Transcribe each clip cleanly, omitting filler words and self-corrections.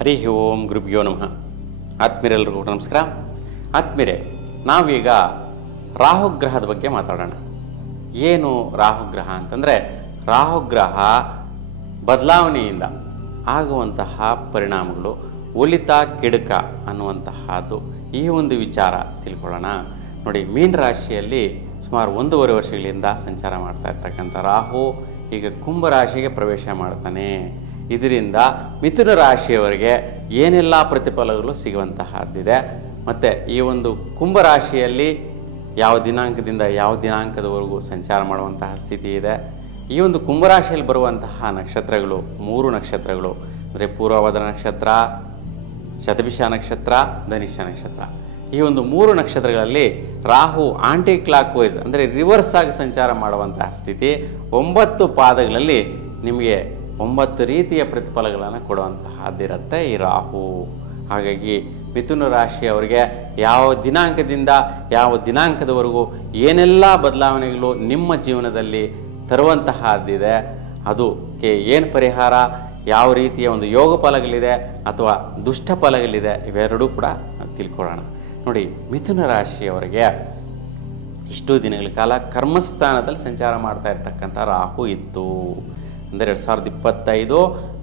ಹರಿ ಓಂ ಗುರುಭ್ಯೋ ನಮಃ. ಆತ್ಮೀರೆಲ್ಲರಿಗೂ ನಮಸ್ಕಾರ. ಆತ್ಮೀರೆ, ನಾವೀಗ ರಾಹುಗ್ರಹದ ಬಗ್ಗೆ ಮಾತಾಡೋಣ. ಏನು ರಾಹುಗ್ರಹ ಅಂತಂದರೆ, ರಾಹುಗ್ರಹ ಬದಲಾವಣೆಯಿಂದ ಆಗುವಂತಹ ಪರಿಣಾಮಗಳು, ಒಳಿತ ಕೆಡುಕ ಅನ್ನುವಂತಹದ್ದು, ಈ ಒಂದು ವಿಚಾರ ತಿಳ್ಕೊಳ್ಳೋಣ. ನೋಡಿ, ಮೀನ ರಾಶಿಯಲ್ಲಿ ಸುಮಾರು 1.5 ವರ್ಷಗಳಿಂದ ಸಂಚಾರ ಮಾಡ್ತಾ ಇರ್ತಕ್ಕಂಥ ರಾಹು ಈಗ ಕುಂಭ ರಾಶಿಗೆ ಪ್ರವೇಶ ಮಾಡ್ತಾನೆ. ಇದರಿಂದ ಮಿಥುನ ರಾಶಿಯವರಿಗೆ ಏನೆಲ್ಲ ಪ್ರತಿಫಲಗಳು ಸಿಗುವಂತಹದ್ದಿದೆ. ಮತ್ತು ಈ ಒಂದು ಕುಂಭ ರಾಶಿಯಲ್ಲಿ ಯಾವ ದಿನಾಂಕದಿಂದ ಯಾವ ದಿನಾಂಕದವರೆಗೂ ಸಂಚಾರ ಮಾಡುವಂತಹ ಸ್ಥಿತಿ ಇದೆ. ಈ ಒಂದು ಕುಂಭರಾಶಿಯಲ್ಲಿ ಬರುವಂತಹ ನಕ್ಷತ್ರಗಳು 3 ನಕ್ಷತ್ರಗಳು ಅಂದರೆ ಪೂರ್ವಭದ್ರ ನಕ್ಷತ್ರ, ಶತಭಿಷ ನಕ್ಷತ್ರ, ಧನಿಷ್ಠ ನಕ್ಷತ್ರ. ಈ ಒಂದು 3 ನಕ್ಷತ್ರಗಳಲ್ಲಿ ರಾಹು ಆಂಟಿ ಕ್ಲಾಕ್ ವೈಸ್ ಅಂದರೆ ರಿವರ್ಸ್ ಆಗಿ ಸಂಚಾರ ಮಾಡುವಂತಹ ಸ್ಥಿತಿ. 9 ಪಾದಗಳಲ್ಲಿ ನಿಮಗೆ 9 ರೀತಿಯ ಪ್ರತಿಫಲಗಳನ್ನು ಕೊಡುವಂತಹದ್ದಿರುತ್ತೆ ಈ ರಾಹು. ಹಾಗಾಗಿ ಮಿಥುನ ರಾಶಿಯವರಿಗೆ ಯಾವ ದಿನಾಂಕದಿಂದ ಯಾವ ದಿನಾಂಕದವರೆಗೂ ಏನೆಲ್ಲ ಬದಲಾವಣೆಗಳು ನಿಮ್ಮ ಜೀವನದಲ್ಲಿ ತರುವಂತಹದ್ದಿದೆ, ಅದಕ್ಕೆ ಏನು ಪರಿಹಾರ, ಯಾವ ರೀತಿಯ ಒಂದು ಯೋಗ ಫಲಗಳಿದೆ ಅಥವಾ ದುಷ್ಟ ಫಲಗಳಿದೆ, ಇವೆರಡೂ ಕೂಡ ತಿಳ್ಕೊಳ್ಳೋಣ. ನೋಡಿ, ಮಿಥುನ ರಾಶಿಯವರಿಗೆ ಇಷ್ಟು ದಿನಗಳ ಕಾಲ ಕರ್ಮಸ್ಥಾನದಲ್ಲಿ ಸಂಚಾರ ಮಾಡ್ತಾ ಇರ್ತಕ್ಕಂಥ ರಾಹು ಇತ್ತು. ಅಂದರೆ 2025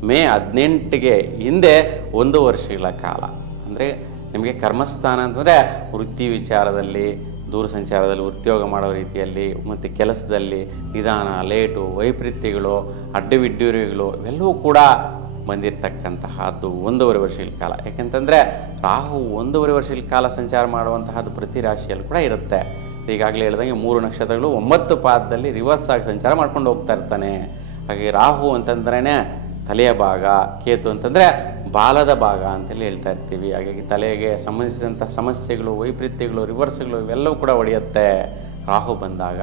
ಮೇ 18ಗೆ ಹಿಂದೆ 1 ವರ್ಷಗಳ ಕಾಲ ಅಂದರೆ ನಿಮಗೆ ಕರ್ಮಸ್ಥಾನ ಅಂತಂದರೆ ವೃತ್ತಿ ವಿಚಾರದಲ್ಲಿ, ದೂರ ಸಂಚಾರದಲ್ಲಿ, ಉದ್ಯೋಗ ಮಾಡೋ ರೀತಿಯಲ್ಲಿ ಮತ್ತು ಕೆಲಸದಲ್ಲಿ ನಿಧಾನ, ಲೇಟು, ವೈಪರೀತ್ಯಗಳು, ಅಡ್ಡವಿಡ್ಡೂರಿಗಳು ಇವೆಲ್ಲವೂ ಕೂಡ ಬಂದಿರತಕ್ಕಂತಹದ್ದು 1.5 ವರ್ಷಗಳ ಕಾಲ. ಯಾಕೆಂತಂದರೆ ರಾಹು 1.5 ವರ್ಷಗಳ ಕಾಲ ಸಂಚಾರ ಮಾಡುವಂತಹದ್ದು ಪ್ರತಿ ರಾಶಿಯಲ್ಲಿ ಕೂಡ ಇರುತ್ತೆ. ಈಗಾಗಲೇ ಹೇಳಿದಂಗೆ 3 ನಕ್ಷತ್ರಗಳು 9 ಪಾದದಲ್ಲಿ ರಿವರ್ಸ್ ಆಗಿ ಸಂಚಾರ ಮಾಡ್ಕೊಂಡು ಹೋಗ್ತಾ ಇರ್ತಾನೆ. ಹಾಗೆ ರಾಹು ಅಂತಂದ್ರೇ ತಲೆಯ ಭಾಗ, ಕೇತು ಅಂತಂದರೆ ಬಾಲದ ಭಾಗ ಅಂತೇಳಿ ಹೇಳ್ತಾ ಇರ್ತೀವಿ. ಹಾಗಾಗಿ ತಲೆಗೆ ಸಂಬಂಧಿಸಿದಂಥ ಸಮಸ್ಯೆಗಳು, ವೈಪರೀತ್ಯಗಳು, ರಿವರ್ಸ್ಗಳು ಇವೆಲ್ಲವೂ ಕೂಡ ಹೊಡೆಯುತ್ತೆ. ರಾಹು ಬಂದಾಗ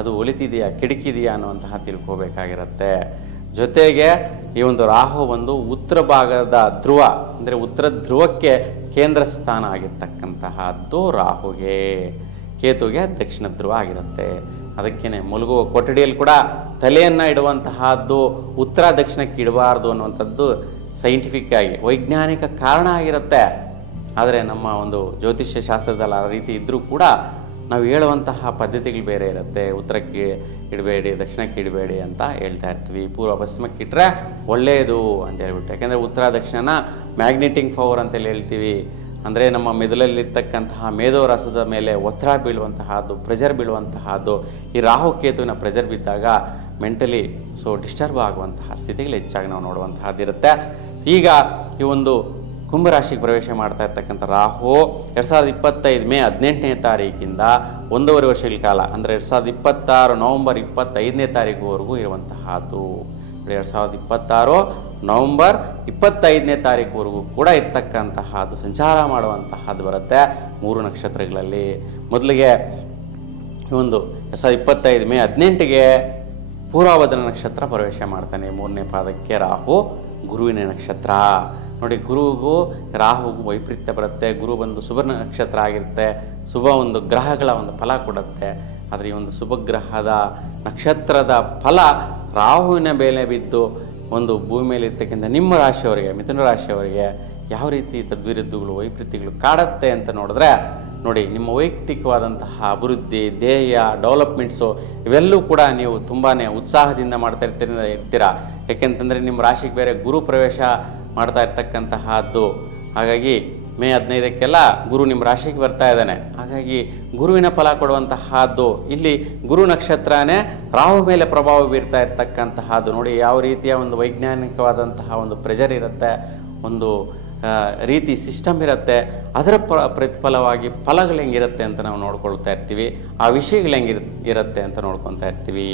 ಅದು ಒಳಿತಿದೆಯಾ ಕೆಡುಕಿದೆಯಾ ಅನ್ನುವಂತಹ ತಿಳ್ಕೋಬೇಕಾಗಿರುತ್ತೆ. ಜೊತೆಗೆ ಈ ಒಂದು ರಾಹು ಒಂದು ಉತ್ತರ ಭಾಗದ ಧ್ರುವ ಅಂದರೆ ಉತ್ತರ ಧ್ರುವಕ್ಕೆ ಕೇಂದ್ರ ಸ್ಥಾನ ಆಗಿರ್ತಕ್ಕಂತಹದ್ದು ರಾಹುಗೆ. ಕೇತುಗೆ ದಕ್ಷಿಣ ಧ್ರುವ ಆಗಿರುತ್ತೆ. ಅದಕ್ಕೇ ಮಲಗುವ ಕೊಠಡಿಯಲ್ಲಿ ಕೂಡ ತಲೆಯನ್ನು ಇಡುವಂತಹದ್ದು ಉತ್ತರ ದಕ್ಷಿಣಕ್ಕೆ ಇಡಬಾರ್ದು ಅನ್ನುವಂಥದ್ದು ಸೈಂಟಿಫಿಕ್ ಆಗಿ ವೈಜ್ಞಾನಿಕ ಕಾರಣ ಆಗಿರುತ್ತೆ. ಆದರೆ ನಮ್ಮ ಒಂದು ಜ್ಯೋತಿಷ್ಯ ಶಾಸ್ತ್ರದಲ್ಲಿ ಆ ರೀತಿ ಇದ್ದರೂ ಕೂಡ ನಾವು ಹೇಳುವಂತಹ ಪದ್ಧತಿಗಳು ಬೇರೆ ಇರುತ್ತೆ. ಉತ್ತರಕ್ಕೆ ಇಡಬೇಡಿ, ದಕ್ಷಿಣಕ್ಕೆ ಇಡಬೇಡಿ ಅಂತ ಹೇಳ್ತಾ ಇರ್ತೀವಿ. ಪೂರ್ವ ಪಶ್ಚಿಮಕ್ಕೆ ಇಟ್ಟರೆ ಒಳ್ಳೆಯದು ಅಂತ ಹೇಳ್ಬಿಟ್ಟು. ಯಾಕೆಂದರೆ ಉತ್ತರ ದಕ್ಷಿಣನ ಮ್ಯಾಗ್ನೆಟಿಕ್ ಪವರ್ ಅಂತೇಳಿ ಹೇಳ್ತೀವಿ. ಅಂದರೆ ನಮ್ಮ ಮೆದುಳಲ್ಲಿರ್ತಕ್ಕಂತಹ ಮೇಧೋ ರಸದ ಮೇಲೆ ಒತ್ತಡ ಬೀಳುವಂತಹದ್ದು, ಪ್ರೆಷರ್ ಬೀಳುವಂತಹದ್ದು. ಈ ರಾಹು ಕೇತುವಿನ ಪ್ರೆಷರ್ ಬಿದ್ದಾಗ ಮೆಂಟಲಿ ಡಿಸ್ಟರ್ಬ್ ಆಗುವಂತಹ ಸ್ಥಿತಿಗಳು ಹೆಚ್ಚಾಗಿ ನಾವು ನೋಡುವಂತಹದ್ದಿರುತ್ತೆ. ಈಗ ಈ ಒಂದು ಕುಂಭರಾಶಿಗೆ ಪ್ರವೇಶ ಮಾಡ್ತಾ ಇರ್ತಕ್ಕಂಥ ರಾಹು 2025 ಮೇ 18ನೇ ತಾರೀಕಿಂದ 1.5 ವರ್ಷಗಳ ಕಾಲ ಅಂದರೆ 2026 ನವಂಬರ್ 25ನೇ ತಾರೀಕುವರೆಗೂ ಇರುವಂತಹದ್ದು. 2026 ನವಂಬರ್ 25ನೇ ತಾರೀಕುವರೆಗೂ ಕೂಡ ಇರ್ತಕ್ಕಂತಹದ್ದು ಸಂಚಾರ ಮಾಡುವಂತಹದ್ದು ಬರುತ್ತೆ 3 ನಕ್ಷತ್ರಗಳಲ್ಲಿ. ಮೊದಲಿಗೆ ಒಂದು 2025 ಮೇ 18ಗೆ ಪೂರ್ವಭದ್ರ ನಕ್ಷತ್ರ ಪ್ರವೇಶ ಮಾಡ್ತಾನೆ. 3ನೇ ಪಾದಕ್ಕೆ ರಾಹು ಗುರುವಿನ ನಕ್ಷತ್ರ. ನೋಡಿ, ಗುರುವಿಗೂ ರಾಹುಗೂ ವೈಪರೀತ್ಯ ಬರುತ್ತೆ. ಗುರು ಬಂದು ಶುಭ ನಕ್ಷತ್ರ ಆಗಿರುತ್ತೆ, ಶುಭ ಒಂದು ಗ್ರಹಗಳ ಒಂದು ಫಲ ಕೊಡುತ್ತೆ. ಆದರೆ ಈ ಒಂದು ಶುಭ ಗ್ರಹದ ನಕ್ಷತ್ರದ ಫಲ ರಾಹುವಿನ ಮೇಲೆ ಬಿದ್ದು ಒಂದು ಭೂಮಿ ಮೇಲೆ ಇರ್ತಕ್ಕಂಥ ನಿಮ್ಮ ರಾಶಿಯವರಿಗೆ, ಮಿಥುನ ರಾಶಿಯವರಿಗೆ ಯಾವ ರೀತಿ ತದ್ವಿರುದ್ಧಗಳು, ವೈಪರೀತ್ಯಗಳು ಕಾಡುತ್ತೆ ಅಂತ ನೋಡಿದ್ರೆ, ನೋಡಿ, ನಿಮ್ಮ ವೈಯಕ್ತಿಕವಾದಂತಹ ಅಭಿವೃದ್ಧಿ, ಧ್ಯೇಯ, ಡೆವಲಪ್ಮೆಂಟ್ಸು ಇವೆಲ್ಲವೂ ಕೂಡ ನೀವು ತುಂಬಾ ಉತ್ಸಾಹದಿಂದ ಮಾಡ್ತಾ ಇರ್ತೀರಾ. ಯಾಕೆಂತಂದರೆ ನಿಮ್ಮ ರಾಶಿಗೆ ಬೇರೆ ಗುರು ಪ್ರವೇಶ ಮಾಡ್ತಾ ಇರ್ತಕ್ಕಂತಹದ್ದು. ಹಾಗಾಗಿ ಮೇ 15ಕ್ಕೆಲ್ಲ ಗುರು ನಿಮ್ಮ ರಾಶಿಗೆ ಬರ್ತಾ ಇದ್ದಾನೆ. ಹಾಗಾಗಿ ಗುರುವಿನ ಫಲ ಕೊಡುವಂತಹದ್ದು. ಇಲ್ಲಿ ಗುರು ನಕ್ಷತ್ರನೇ ರಾಹು ಮೇಲೆ ಪ್ರಭಾವ ಬೀರ್ತಾ ಇರ್ತಕ್ಕಂತಹದ್ದು. ನೋಡಿ, ಯಾವ ರೀತಿಯ ಒಂದು ವೈಜ್ಞಾನಿಕವಾದಂತಹ ಒಂದು ಪ್ರೆಷರ್ ಇರುತ್ತೆ, ಒಂದು ರೀತಿ ಸಿಸ್ಟಮ್ ಇರುತ್ತೆ. ಅದರ ಪ್ರತಿಫಲವಾಗಿ ಫಲಗಳು ಹೆಂಗಿರುತ್ತೆ ಅಂತ ನಾವು ನೋಡ್ಕೊಳ್ತಾ ಇರ್ತೀವಿ. ಆ ವಿಷಯಗಳು ಹೆಂಗಿರುತ್ತೆ ಅಂತ ನೋಡ್ಕೊತಾ ಇರ್ತೀವಿ.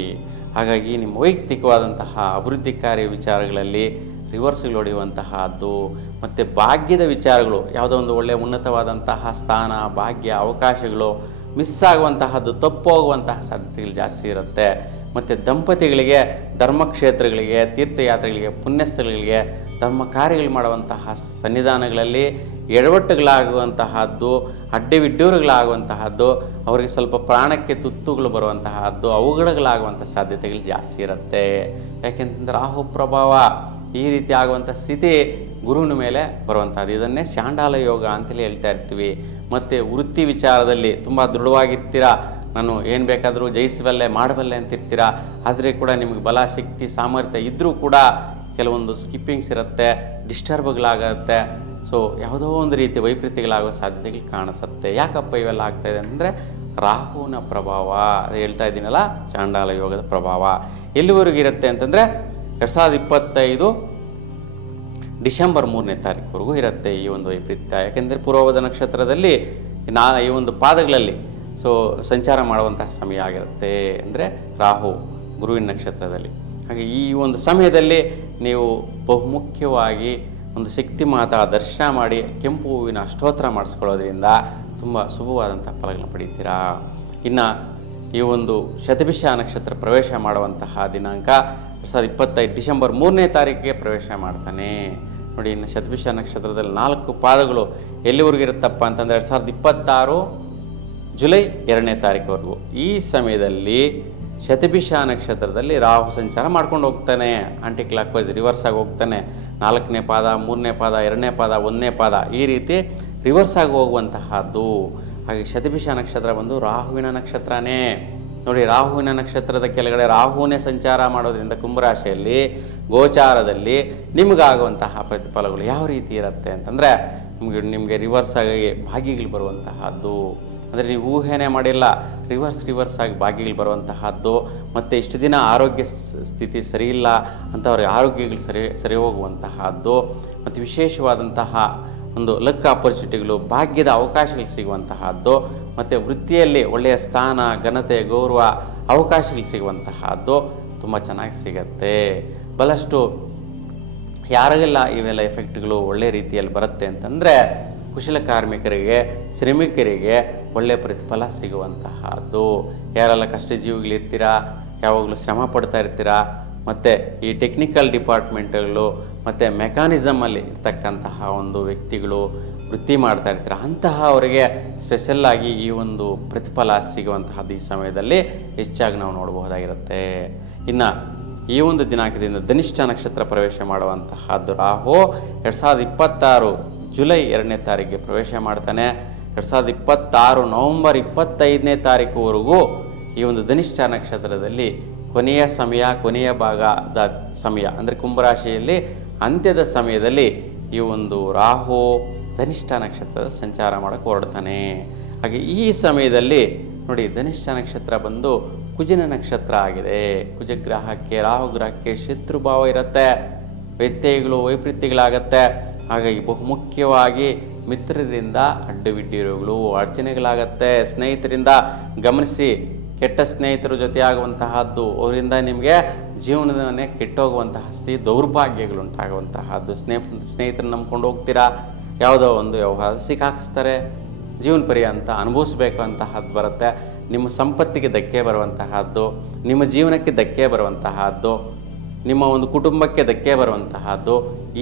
ಹಾಗಾಗಿ ನಿಮ್ಮ ವೈಯಕ್ತಿಕವಾದಂತಹ ಅಭಿವೃದ್ಧಿಕಾರಿ ವಿಚಾರಗಳಲ್ಲಿ ರಿವರ್ಸ್ಗಳು ಹೊಡೆಯುವಂತಹದ್ದು ಮತ್ತು ಭಾಗ್ಯದ ವಿಚಾರಗಳು, ಯಾವುದೋ ಒಂದು ಒಳ್ಳೆಯ ಉನ್ನತವಾದಂತಹ ಸ್ಥಾನ, ಭಾಗ್ಯ, ಅವಕಾಶಗಳು ಮಿಸ್ ಆಗುವಂತಹದ್ದು, ತಪ್ಪು ಹೋಗುವಂತಹ ಸಾಧ್ಯತೆಗಳು ಜಾಸ್ತಿ ಇರುತ್ತೆ. ಮತ್ತು ದಂಪತಿಗಳಿಗೆ ಧರ್ಮಕ್ಷೇತ್ರಗಳಿಗೆ, ತೀರ್ಥಯಾತ್ರೆಗಳಿಗೆ, ಪುಣ್ಯಸ್ಥಳಗಳಿಗೆ, ಧರ್ಮ ಕಾರ್ಯಗಳು ಮಾಡುವಂತಹ ಸನ್ನಿಧಾನಗಳಲ್ಲಿ ಎಡವಟ್ಟುಗಳಾಗುವಂತಹದ್ದು, ಅಡ್ಡವಿಡ್ಡೂರುಗಳಾಗುವಂತಹದ್ದು, ಅವರಿಗೆ ಸ್ವಲ್ಪ ಪ್ರಾಣಕ್ಕೆ ತುತ್ತುಗಳು ಬರುವಂತಹದ್ದು, ಅವಘಡಗಳಾಗುವಂಥ ಸಾಧ್ಯತೆಗಳು ಜಾಸ್ತಿ ಇರುತ್ತೆ. ಯಾಕೆಂತಂದರೆ ರಾಹು ಪ್ರಭಾವ ಈ ರೀತಿ ಆಗುವಂಥ ಸ್ಥಿತಿ ಗುರುವಿನ ಮೇಲೆ ಬರುವಂಥದ್ದು. ಇದನ್ನೇ ಶಾಂಡಾಲ ಯೋಗ ಅಂತೇಳಿ ಹೇಳ್ತಾ ಇರ್ತೀವಿ. ಮತ್ತು ವೃತ್ತಿ ವಿಚಾರದಲ್ಲಿ ತುಂಬ ದೃಢವಾಗಿರ್ತೀರಾ, ನಾನು ಏನು ಬೇಕಾದರೂ ಜಯಿಸಬಲ್ಲೆ ಮಾಡಬಲ್ಲೆ ಅಂತಿರ್ತೀರ. ಆದರೆ ಕೂಡ ನಿಮಗೆ ಬಲ, ಶಕ್ತಿ, ಸಾಮರ್ಥ್ಯ ಇದ್ದರೂ ಕೂಡ ಕೆಲವೊಂದು ಸ್ಕಿಪ್ಪಿಂಗ್ಸ್ ಇರುತ್ತೆ, ಡಿಸ್ಟರ್ಬ್ಗಳಾಗುತ್ತೆ. ಸೊ ಯಾವುದೋ ಒಂದು ರೀತಿ ವೈಪರೀತ್ಯಗಳಾಗೋ ಸಾಧ್ಯತೆಗಳು ಕಾಣಿಸುತ್ತೆ. ಯಾಕಪ್ಪ ಇವೆಲ್ಲ ಆಗ್ತಾಯಿದೆ ಅಂದರೆ ರಾಹುವಿನ ಪ್ರಭಾವ. ಅದು ಹೇಳ್ತಾ ಇದ್ದೀನಲ್ಲ, ಚಾಂಡಾಲ ಯೋಗದ ಪ್ರಭಾವ ಎಲ್ಲಿವರೆಗೂ ಇರುತ್ತೆ ಅಂತಂದರೆ 2025 ಡಿಸೆಂಬರ್ 3ನೇ ತಾರೀಕುವರೆಗೂ ಇರುತ್ತೆ ಈ ಒಂದು ವೈಪರೀತ್ಯ. ಯಾಕೆಂದರೆ ಪೂರ್ವಭದ್ರ ನಕ್ಷತ್ರದಲ್ಲಿ ಈ ಒಂದು ಪಾದಗಳಲ್ಲಿ ಸಂಚಾರ ಮಾಡುವಂತಹ ಸಮಯ ಆಗಿರುತ್ತೆ. ಅಂದರೆ ರಾಹು ಗುರುವಿನ ನಕ್ಷತ್ರದಲ್ಲಿ. ಹಾಗೆ ಈ ಒಂದು ಸಮಯದಲ್ಲಿ ನೀವು ಬಹುಮುಖ್ಯವಾಗಿ ಒಂದು ಶಕ್ತಿ ಮಾತಾ ದರ್ಶನ ಮಾಡಿ ಕೆಂಪು ಹೂವಿನ ಅಷ್ಟೋತ್ತರ ಮಾಡಿಸ್ಕೊಳ್ಳೋದ್ರಿಂದ ತುಂಬ ಶುಭವಾದಂಥ ಫಲಗಳನ್ನು ಪಡೀತೀರಾ. ಇನ್ನು ಈ ಒಂದು ಶತಭಿಷ ನಕ್ಷತ್ರ ಪ್ರವೇಶ ಮಾಡುವಂತಹ ದಿನಾಂಕ 2025 ಡಿಸೆಂಬರ್ 3ನೇ ತಾರೀಕಿಗೆ ಪ್ರವೇಶ ಮಾಡ್ತಾನೆ. ನೋಡಿ, ಇನ್ನು ಶತಭಿಷ ನಕ್ಷತ್ರದಲ್ಲಿ 4 ಪಾದಗಳು ಎಲ್ಲಿವರೆಗೂ ಇರುತ್ತಪ್ಪ ಅಂತಂದರೆ 2026 ಜುಲೈ 2ನೇ ತಾರೀಕುವರೆಗೂ. ಈ ಸಮಯದಲ್ಲಿ ಶತಭಿಷ ನಕ್ಷತ್ರದಲ್ಲಿ ರಾಹು ಸಂಚಾರ ಮಾಡ್ಕೊಂಡು ಹೋಗ್ತಾನೆ. ಆಂಟಿ ಕ್ಲಾಕ್ ವೈಸ್ ರಿವರ್ಸ್ ಆಗಿ ಹೋಗ್ತಾನೆ. 4ನೇ ಪಾದ, 3ನೇ ಪಾದ, 2ನೇ ಪಾದ, 1ನೇ ಪಾದ ಈ ರೀತಿ ರಿವರ್ಸ್ ಆಗಿ ಹೋಗುವಂತಹದ್ದು. ಹಾಗೆ ಶತಭಿಷ ನಕ್ಷತ್ರ ಬಂದು ರಾಹುವಿನ ನಕ್ಷತ್ರನೇ. ನೋಡಿ, ರಾಹುವಿನ ನಕ್ಷತ್ರದ ಕೆಳಗಡೆ ರಾಹುವೇ ಸಂಚಾರ ಮಾಡೋದ್ರಿಂದ ಕುಂಭರಾಶಿಯಲ್ಲಿ ಗೋಚಾರದಲ್ಲಿ ನಿಮಗಾಗುವಂತಹ ಪ್ರತಿಫಲಗಳು ಯಾವ ರೀತಿ ಇರುತ್ತೆ ಅಂತಂದರೆ ನಿಮಗೆ ರಿವರ್ಸ್ ಆಗಿ ಭಾಗ್ಯಗಳು ಬರುವಂತಹದ್ದು. ಅಂದರೆ ನೀವು ಊಹೆನೇ ಮಾಡಿಲ್ಲ, ರಿವರ್ಸ್ ಆಗಿ ಭಾಗ್ಯಗಳು ಬರುವಂತಹದ್ದು. ಮತ್ತು ಇಷ್ಟು ದಿನ ಆರೋಗ್ಯ ಸ್ಥಿತಿ ಸರಿಯಿಲ್ಲ ಅಂಥವ್ರಿಗೆ ಆರೋಗ್ಯಗಳು ಸರಿ ಹೋಗುವಂತಹದ್ದು. ಮತ್ತು ವಿಶೇಷವಾದಂತಹ ಒಂದು ಲಕ್ ಆಪರ್ಚುನಿಟಿಗಳು, ಭಾಗ್ಯದ ಅವಕಾಶಗಳು ಸಿಗುವಂತಹದ್ದು. ಮತ್ತು ವೃತ್ತಿಯಲ್ಲಿ ಒಳ್ಳೆಯ ಸ್ಥಾನ, ಘನತೆ, ಗೌರವ, ಅವಕಾಶಗಳು ಸಿಗುವಂತಹದ್ದು ತುಂಬ ಚೆನ್ನಾಗಿ ಸಿಗತ್ತೆ. ಬಹಳಷ್ಟು ಯಾರಿಗೆಲ್ಲ ಇವೆಲ್ಲ ಎಫೆಕ್ಟ್ಗಳು ಒಳ್ಳೆಯ ರೀತಿಯಲ್ಲಿ ಬರುತ್ತೆ ಅಂತಂದರೆ ಕುಶಲ ಕಾರ್ಮಿಕರಿಗೆ, ಶ್ರಮಿಕರಿಗೆ ಒಳ್ಳೆಯ ಪ್ರತಿಫಲ ಸಿಗುವಂತಹದ್ದು. ಯಾರೆಲ್ಲ ಕಷ್ಟ ಜೀವಿಗಳಿರ್ತೀರಾ, ಯಾವಾಗಲೂ ಶ್ರಮ ಪಡ್ತಾ ಇರ್ತೀರಾ, ಮತ್ತು ಈ ಟೆಕ್ನಿಕಲ್ ಡಿಪಾರ್ಟ್ಮೆಂಟ್ಗಳು ಮತ್ತು ಮೆಕ್ಯಾನಿಸಮಲ್ಲಿ ಇರ್ತಕ್ಕಂತಹ ಒಂದು ವ್ಯಕ್ತಿಗಳು ವೃತ್ತಿ ಮಾಡ್ತಾ ಇರ್ತೀರ, ಅಂತಹ ಅವರಿಗೆ ಸ್ಪೆಷಲ್ಲಾಗಿ ಈ ಒಂದು ಪ್ರತಿಫಲ ಸಿಗುವಂತಹದ್ದು ಈ ಸಮಯದಲ್ಲಿ ಹೆಚ್ಚಾಗಿ ನಾವು ನೋಡಬಹುದಾಗಿರುತ್ತೆ. ಇನ್ನು ಈ ಒಂದು ದಿನಾಂಕದಿಂದ ಧನಿಷ್ಠ ನಕ್ಷತ್ರ ಪ್ರವೇಶ ಮಾಡುವಂತಹದ್ದು ರಾಹು 2026 ಜುಲೈ 2ನೇ ತಾರೀಕಿಗೆ ಪ್ರವೇಶ ಮಾಡ್ತಾನೆ. 2026 ನವಂಬರ್ 25ನೇ ತಾರೀಕುವರೆಗೂ ಈ ಒಂದು ಧನಿಷ್ಠ ನಕ್ಷತ್ರದಲ್ಲಿ ಕೊನೆಯ ಸಮಯ, ಕೊನೆಯ ಭಾಗದ ಸಮಯ ಅಂದರೆ ಕುಂಭರಾಶಿಯಲ್ಲಿ ಅಂತ್ಯದ ಸಮಯದಲ್ಲಿ ಈ ಒಂದು ರಾಹು ಧನಿಷ್ಠ ನಕ್ಷತ್ರದ ಸಂಚಾರ ಮಾಡೋಕ್ಕೆ ಹೊರಡ್ತಾನೆ. ಹಾಗೆ ಈ ಸಮಯದಲ್ಲಿ ನೋಡಿ, ಧನಿಷ್ಠ ನಕ್ಷತ್ರ ಬಂದು ಕುಜನ ನಕ್ಷತ್ರ ಆಗಿದೆ. ಕುಜಗ್ರಹಕ್ಕೆ, ರಾಹುಗ್ರಹಕ್ಕೆ ಶತ್ರುಭಾವ ಇರುತ್ತೆ, ವ್ಯತ್ಯಯಗಳು, ವೈಪರೀತ್ಯಗಳಾಗತ್ತೆ. ಹಾಗಾಗಿ ಬಹುಮುಖ್ಯವಾಗಿ ಮಿತ್ರರಿಂದ ಅಡ್ಡವಿಡ್ಡಿರೋಗಳು, ಅಡಚಣೆಗಳಾಗತ್ತೆ. ಸ್ನೇಹಿತರಿಂದ ಗಮನಿಸಿ, ಕೆಟ್ಟ ಸ್ನೇಹಿತರ ಜೊತೆ ಆಗುವಂತಹದ್ದು, ಅವರಿಂದ ನಿಮಗೆ ಜೀವನದನ್ನೇ ಕೆಟ್ಟೋಗುವಂತಹ ದೌರ್ಭಾಗ್ಯಗಳುಂಟಾಗುವಂತಹದ್ದು. ಸ್ನೇಹಿತರನ್ನ ನಂಬ್ಕೊಂಡು ಹೋಗ್ತೀರಾ, ಯಾವುದೋ ಒಂದು ವ್ಯವಹಾರ ಸಿಕ್ಕಾಕಿಸ್ತಾರೆ, ಜೀವನ ಪರ್ಯಂತ ಅನುಭವಿಸಬೇಕಂತಹದ್ದು ಬರುತ್ತೆ. ನಿಮ್ಮ ಸಂಪತ್ತಿಗೆ ಧಕ್ಕೆ ಬರುವಂತಹದ್ದು, ನಿಮ್ಮ ಜೀವನಕ್ಕೆ ಧಕ್ಕೆ ಬರುವಂತಹದ್ದು, ನಿಮ್ಮ ಒಂದು ಕುಟುಂಬಕ್ಕೆ ಧಕ್ಕೆ ಬರುವಂತಹದ್ದು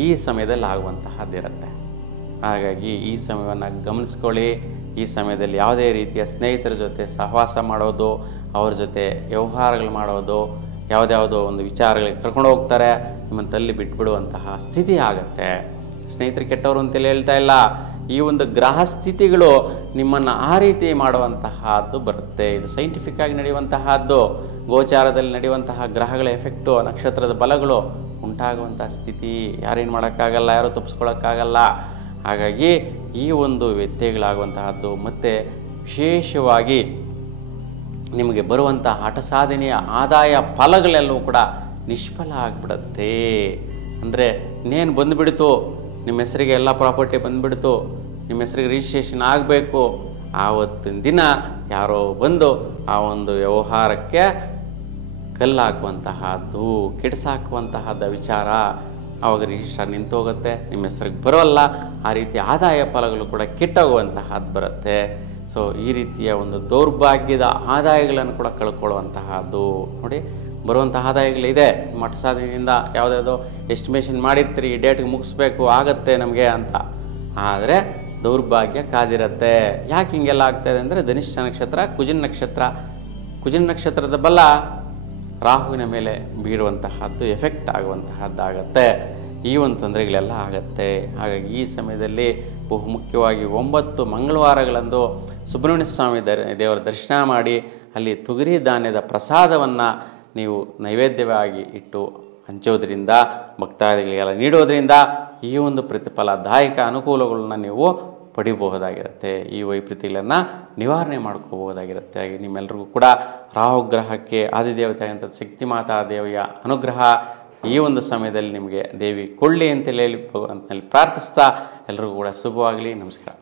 ಈ ಸಮಯದಲ್ಲಿ ಆಗುವಂತಹದ್ದಿರುತ್ತೆ. ಹಾಗಾಗಿ ಈ ಸಮಯವನ್ನು ಗಮನಿಸ್ಕೊಳ್ಳಿ. ಈ ಸಮಯದಲ್ಲಿ ಯಾವುದೇ ರೀತಿಯ ಸ್ನೇಹಿತರ ಜೊತೆ ಸಹವಾಸ ಮಾಡೋದು, ಅವ್ರ ಜೊತೆ ವ್ಯವಹಾರಗಳು ಮಾಡೋದು, ಯಾವುದ್ಯಾವುದೋ ಒಂದು ವಿಚಾರಗಳಿಗೆ ಕರ್ಕೊಂಡು ಹೋಗ್ತಾರೆ, ನಿಮ್ಮನ್ನು ತಲ್ಲಿ ಬಿಟ್ಬಿಡುವಂತಹ ಸ್ಥಿತಿ ಆಗುತ್ತೆ. ಸ್ನೇಹಿತರು ಕೆಟ್ಟವರು ಅಂತೇಳಿ ಹೇಳ್ತಾ ಇಲ್ಲ, ಈ ಒಂದು ಗ್ರಹ ಸ್ಥಿತಿಗಳು ನಿಮ್ಮನ್ನು ಆ ರೀತಿ ಮಾಡುವಂತಹದ್ದು ಬರುತ್ತೆ. ಇದು ಸೈಂಟಿಫಿಕ್ ಆಗಿ ನಡೆಯುವಂತಹದ್ದು. ಗೋಚಾರದಲ್ಲಿ ನಡೆಯುವಂತಹ ಗ್ರಹಗಳ ಎಫೆಕ್ಟು, ನಕ್ಷತ್ರದ ಬಲಗಳು ಉಂಟಾಗುವಂತಹ ಸ್ಥಿತಿ ಯಾರೇನು ಮಾಡೋಕ್ಕಾಗಲ್ಲ, ಯಾರೂ ತಪ್ಪಿಸ್ಕೊಳ್ಳೋಕ್ಕಾಗಲ್ಲ. ಹಾಗಾಗಿ ಈ ಒಂದು ವ್ಯತ್ಯಯಗಳಾಗುವಂತಹದ್ದು ಮತ್ತು ವಿಶೇಷವಾಗಿ ನಿಮಗೆ ಬರುವಂಥ ಹಠ ಸಾಧನೆಯ ಆದಾಯ ಫಲಗಳೆಲ್ಲವೂ ಕೂಡ ನಿಷ್ಫಲ ಆಗಿಬಿಡುತ್ತೆ. ಅಂದರೆ ಇನ್ನೇನು ಬಂದುಬಿಡ್ತು, ನಿಮ್ಮ ಹೆಸರಿಗೆ ಎಲ್ಲ ಪ್ರಾಪರ್ಟಿ ಬಂದುಬಿಡ್ತು, ನಿಮ್ಮ ಹೆಸರಿಗೆ ರಿಜಿಸ್ಟ್ರೇಷನ್ ಆಗಬೇಕು, ಆವತ್ತಿನ ದಿನ ಯಾರೋ ಬಂದು ಆ ಒಂದು ವ್ಯವಹಾರಕ್ಕೆ ಕಲ್ಲಾಕುವಂತಹದ್ದು, ಕೆಡಿಸಾಕುವಂತಹದ್ದು ವಿಚಾರ, ಆವಾಗ ರಿಜಿಸ್ಟರ್ ನಿಂತೋಗುತ್ತೆ, ನಿಮ್ಮ ಹೆಸರಿಗೆ ಬರೋಲ್ಲ. ಆ ರೀತಿ ಆದಾಯ ಫಲಗಳು ಕೂಡ ಕೆಟ್ಟೋಗುವಂತಹದ್ದು ಬರುತ್ತೆ. ಸೊ ಈ ರೀತಿಯ ಒಂದು ದೌರ್ಭಾಗ್ಯದ ಆದಾಯಗಳನ್ನು ಕೂಡ ಕಳ್ಕೊಳ್ಳುವಂತಹದ್ದು. ನೋಡಿ, ಬರುವಂಥ ಆದಾಯಗಳಿದೆ, ಮಠ ಸಾಧನೆಯಿಂದ ಯಾವುದ್ಯಾವುದೋ ಎಸ್ಟಿಮೇಷನ್ ಮಾಡಿರ್ತೀರಿ, ಈ ಡೇಟ್ಗೆ ಮುಗಿಸ್ಬೇಕು ಆಗುತ್ತೆ ನಮಗೆ ಅಂತ, ಆದರೆ ದೌರ್ಭಾಗ್ಯ ಕಾದಿರುತ್ತೆ. ಯಾಕೆ ಹಿಂಗೆಲ್ಲ ಆಗ್ತಾಯಿದೆ ಅಂದರೆ ಧನಿಷ್ಠ ನಕ್ಷತ್ರ, ಕುಜನ ನಕ್ಷತ್ರದ ಬಲ ರಾಹುವಿನ ಮೇಲೆ ಬೀರುವಂತಹದ್ದು, ಎಫೆಕ್ಟ್ ಆಗುವಂತಹದ್ದಾಗತ್ತೆ. ಈ ಒಂದು ತೊಂದರೆಗಳೆಲ್ಲ ಆಗುತ್ತೆ. ಹಾಗಾಗಿ ಈ ಸಮಯದಲ್ಲಿ ಬಹುಮುಖ್ಯವಾಗಿ 9 ಮಂಗಳವಾರಗಳಂದು ಸುಬ್ರಹ್ಮಣ್ಯ ಸ್ವಾಮಿ ದೇವರ ದರ್ಶನ ಮಾಡಿ ಅಲ್ಲಿ ತೊಗರಿ ಧಾನ್ಯದ ಪ್ರಸಾದವನ್ನು ನೀವು ನೈವೇದ್ಯವಾಗಿ ಇಟ್ಟು ಹಂಚೋದ್ರಿಂದ, ಭಕ್ತಾದಿಗಳಿಗೆಲ್ಲ ನೀಡೋದರಿಂದ ಈ ಒಂದು ಪ್ರತಿಫಲದಾಯಕ ಅನುಕೂಲಗಳನ್ನ ನೀವು ಪಡಿಬಹುದಾಗಿರುತ್ತೆ. ಈ ವೈಪರೀತ್ಯಗಳನ್ನು ನಿವಾರಣೆ ಮಾಡ್ಕೋಬಹುದಾಗಿರುತ್ತೆ. ಹಾಗೆ ನಿಮ್ಮೆಲ್ಲರಿಗೂ ಕೂಡ ರಾಹುಗ್ರಹಕ್ಕೆ ಆದಿದೇವತೆ ಆಗಿರುವಂಥ ಶಕ್ತಿ ಮಾತಾ ದೇವಿಯ ಅನುಗ್ರಹ ಈ ಒಂದು ಸಮಯದಲ್ಲಿ ನಿಮಗೆ ದೇವಿ ಕೊಳ್ಳಿ ಅಂತೇಳಿ ಪ್ರಾರ್ಥಿಸ್ತಾ ಎಲ್ಲರಿಗೂ ಕೂಡ ಶುಭವಾಗಲಿ. ನಮಸ್ಕಾರ.